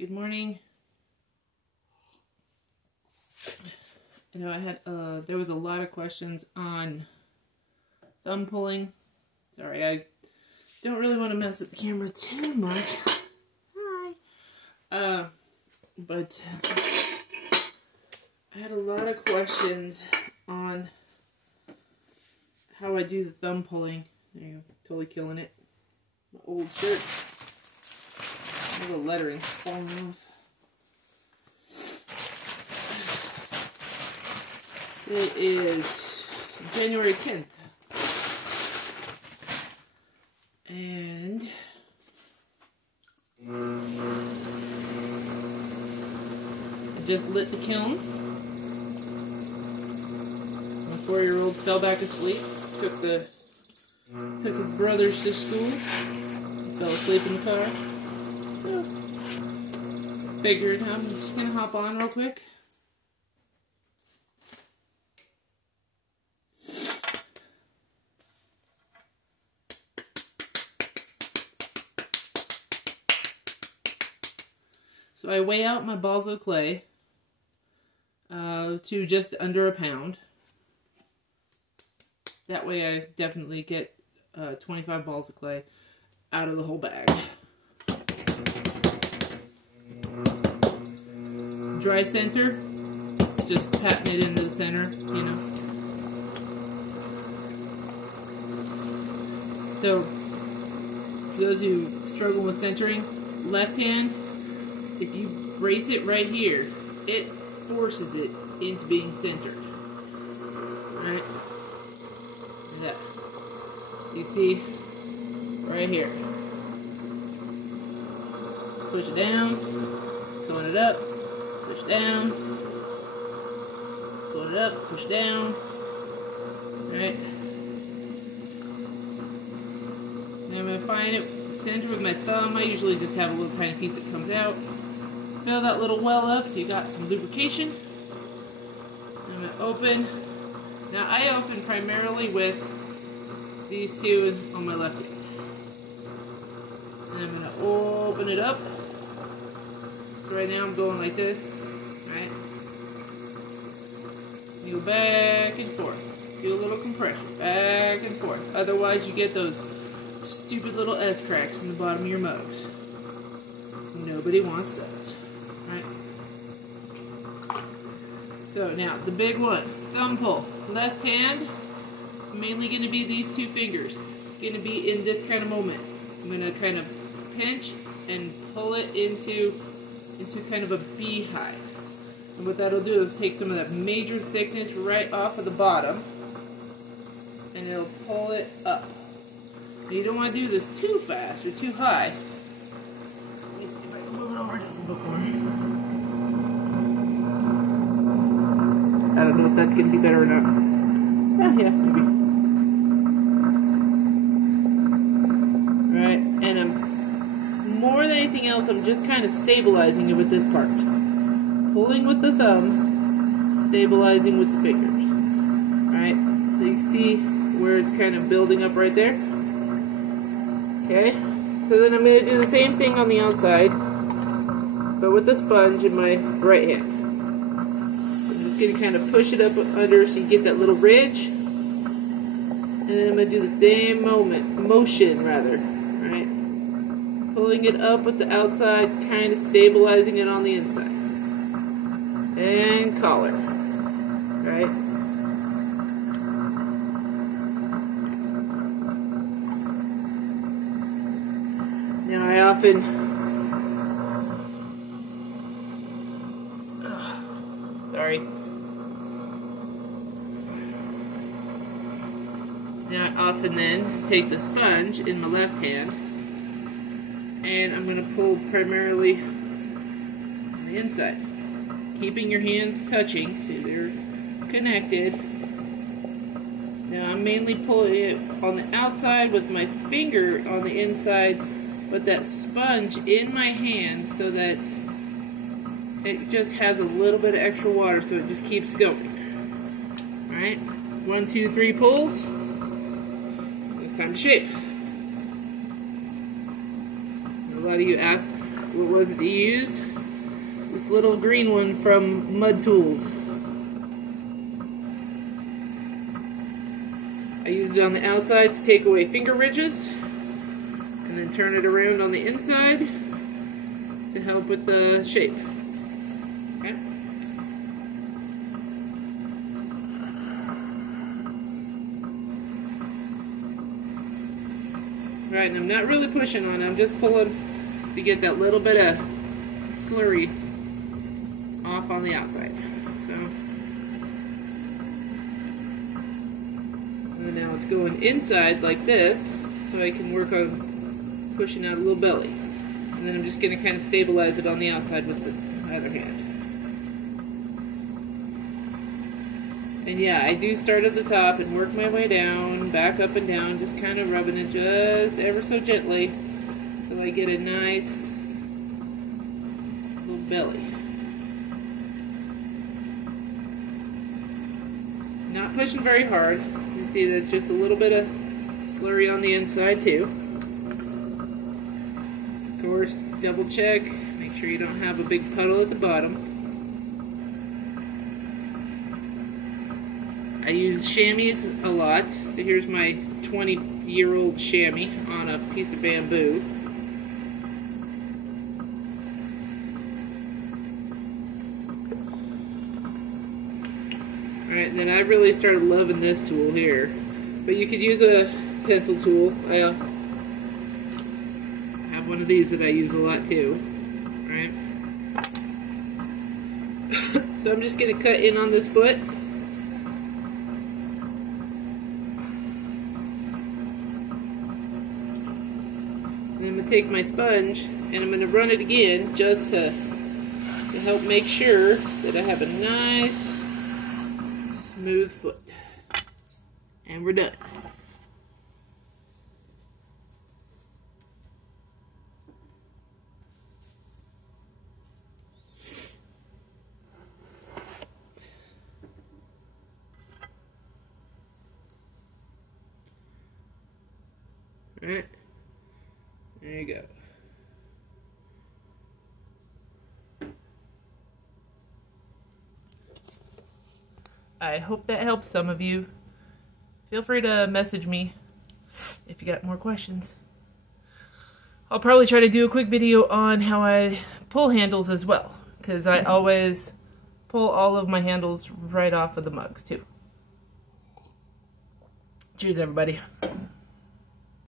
Good morning. You know, I had there was a lot of questions on thumb pulling. Sorry, I don't really want to mess with the camera too much. Hi. But I had a lot of questions on how I do the thumb pulling. There you go, totally killing it. My old shirt. All the lettering's falling off. It is January 10th. And I just lit the kiln. My 4-year-old fell back asleep. Took his brothers to school. He fell asleep in the car. So, figured I'm just gonna hop on real quick. So I weigh out my balls of clay to just under a pound. That way I definitely get 25 balls of clay out of the whole bag. Dry center, just patting it into the center, you know. So, for those who struggle with centering, left hand, if you brace it right here, it forces it into being centered. Right? Like that. You see, right here. Push it down, throwing it up, push down, throwing it up, push down. Right? And I'm going to find it center with my thumb. I usually just have a little tiny piece that comes out. Fill that little well up so you got some lubrication. I'm going to open. Now I open primarily with these two on my left hand. And I'm going to open it up. So right now I'm going like this. Right? You go back and forth. Do a little compression. Back and forth. Otherwise you get those stupid little S cracks in the bottom of your mugs. Nobody wants those. Right? So now, the big one. Thumb pull. Left hand, it's mainly going to be these two fingers. It's going to be in this kind of moment. I'm going to kind of pinch and pull it into kind of a beehive. And what that'll do is take some of that major thickness right off of the bottom, and it'll pull it up. You don't want to do this too fast or too high. Let me see if I can move it over just a little more. I don't know if that's going to be better or not. Yeah, maybe. Alright, and more than anything else, I'm just kind of stabilizing it with this part. Pulling with the thumb, stabilizing with the fingers. Alright, so you can see where it's kind of building up right there. Okay, so then I'm going to do the same thing on the outside, but with the sponge in my right hand. I'm just going to kind of push it up under so you get that little ridge, and then I'm going to do the same motion, right? Pulling it up with the outside, kind of stabilizing it on the inside. And collar, right? Now I often, sorry. Now I often then take the sponge in my left hand, and I'm going to pull primarily on the inside, keeping your hands touching so they're connected. Now I'm mainly pulling it on the outside with my finger on the inside, with that sponge in my hand so that it just has a little bit of extra water so it just keeps going. Alright, 1, 2, 3 pulls. It's time to shape. A lot of you asked what was it to use. This little green one from Mud Tools. I used it on the outside to take away finger ridges, and then turn it around on the inside to help with the shape. Okay. Right, and I'm not really pushing on it, I'm just pulling to get that little bit of slurry off on the outside. So, and now it's going inside like this, so I can work on pushing out a little belly. And then I'm just going to kind of stabilize it on the outside with the other hand. And yeah, I do start at the top and work my way down, back up and down, just kind of rubbing it just ever so gently until I get a nice little belly. Not pushing very hard. You see that's just a little bit of slurry on the inside too. Of course, double check, make sure you don't have a big puddle at the bottom. I use chamois a lot, so here's my 20-year-old chamois on a piece of bamboo. Alright, then I really started loving this tool here. But you could use a pencil tool. I have one of these that I use a lot too. Alright. So I'm just going to cut in on this foot. And I'm going to take my sponge and I'm going to run it again just to help make sure that I have a nice smooth foot. And we're done. Alright, there you go. I hope that helps some of you. Feel free to message me if you got more questions. I'll probably try to do a quick video on how I pull handles as well, because I always pull all of my handles right off of the mugs too. Cheers, everybody.